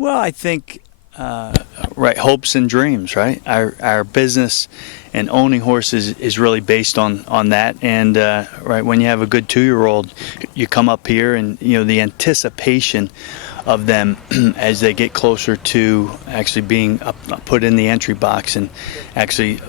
Well, I think, right, hopes and dreams, right? Our business and owning horses is really based on that. And, right, when you have a good 2-year-old, you come up here and, the anticipation of them as they get closer to actually being put in the entry box and actually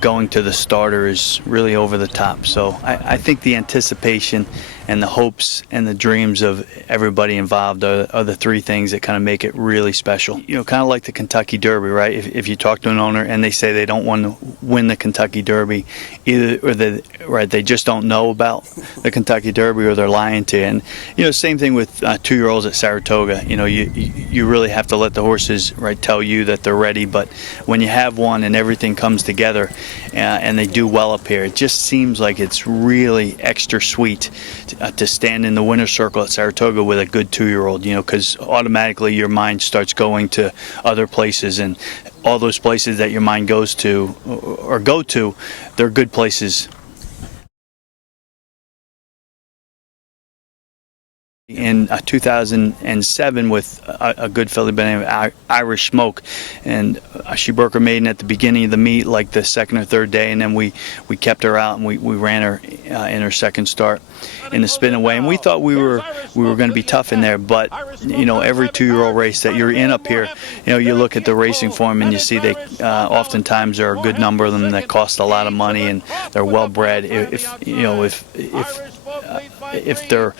going to the starter is really over the top. So I think the anticipation and the hopes and the dreams of everybody involved are the three things that kind of make it really special. Kind of like the Kentucky Derby, right? If you talk to an owner and they say they don't want to win the Kentucky Derby, they just don't know about the Kentucky Derby, or they're lying to you. And same thing with 2-year-olds at Saratoga. You really have to let the horses tell you that they're ready. But when you have one and everything comes together and they do well up here, it just seems like it's really extra sweet to stand in the winner's circle at Saratoga with a good 2-year-old, because automatically your mind starts going to other places, and all those places that your mind goes to or go to, they're good places. In 2007 with a good filly by the name of Irish Smoke, and she broke her maiden at the beginning of the meet, like the second or third day, and then we kept her out and we ran her in her second start in the spin away, and we thought we were going to be tough in there. But every 2-year-old race that you're in up here, you look at the racing form and you see they oftentimes there are a good number of them that cost a lot of money and they're well bred if they're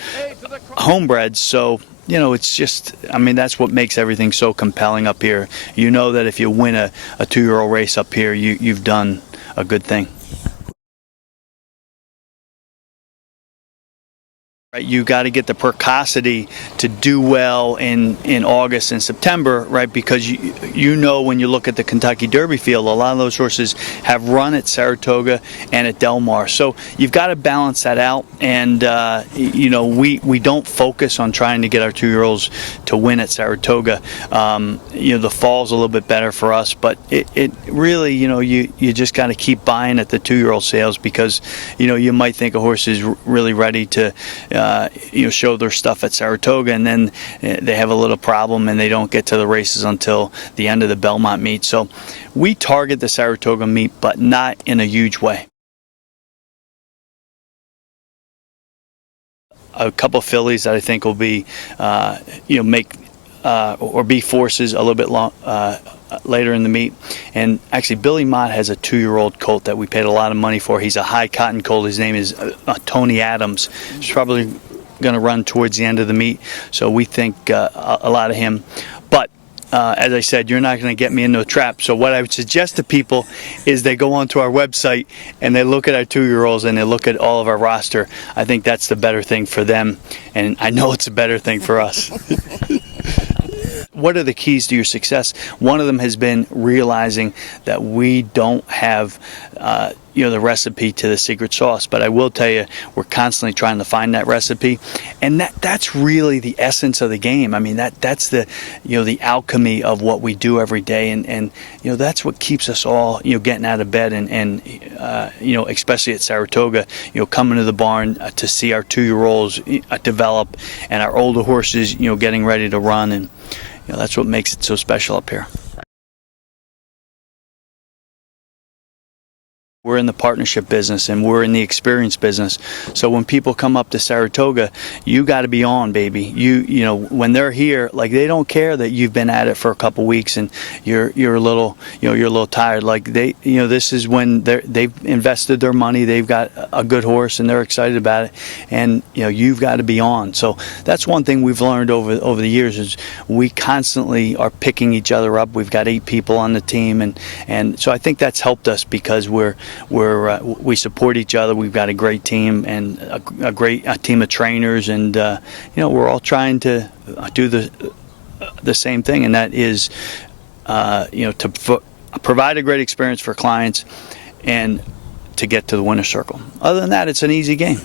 homebreds. So it's just, that's what makes everything so compelling up here. That if you win a 2-year-old race up here, you've done a good thing. You got to get the precocity to do well in August and September, right? Because when you look at the Kentucky Derby field, a lot of those horses have run at Saratoga and at Del Mar. So you've got to balance that out. And we don't focus on trying to get our 2-year-olds to win at Saratoga. The fall's a little bit better for us, but it really, you just got to keep buying at the 2-year-old sales, because you might think a horse is really ready to show their stuff at Saratoga, and then they have a little problem and they don't get to the races until the end of the Belmont meet. So we target the Saratoga meet, but not in a huge way. A couple of fillies that I think will be, make or be forces a little bit long. Later in the meet. And actually Billy Mott has a 2-year-old colt that we paid a lot of money for. He's a high cotton colt. His name is Tony Adams. He's probably going to run towards the end of the meet, so we think a lot of him. But as I said, you're not going to get me into a trap. So what I would suggest to people is they go onto our website and they look at our 2-year-olds and they look at all of our roster. I think that's the better thing for them, and I know it's a better thing for us. What are the keys to your success? One of them has been realizing that we don't have the recipe to the secret sauce. But I will tell you, we're constantly trying to find that recipe, and that's really the essence of the game. That's the the alchemy of what we do every day, and that's what keeps us all getting out of bed and especially at Saratoga, coming to the barn to see our 2-year-olds develop and our older horses getting ready to run, and that's what makes it so special up here. We're in the partnership business and we're in the experience business. So when people come up to Saratoga, you got to be on, baby. When they're here, like, they don't care that you've been at it for a couple weeks and you're a little tired. Like, this is when they've invested their money, they've got a good horse and they're excited about it, and you've got to be on. So that's one thing we've learned over the years, is we constantly are picking each other up. We've got 8 people on the team, and so I think that's helped us, because we support each other. We've got a great team and a great team of trainers, and we're all trying to do the same thing, and that is to provide a great experience for clients and to get to the winner's circle. Other than that, it's an easy game.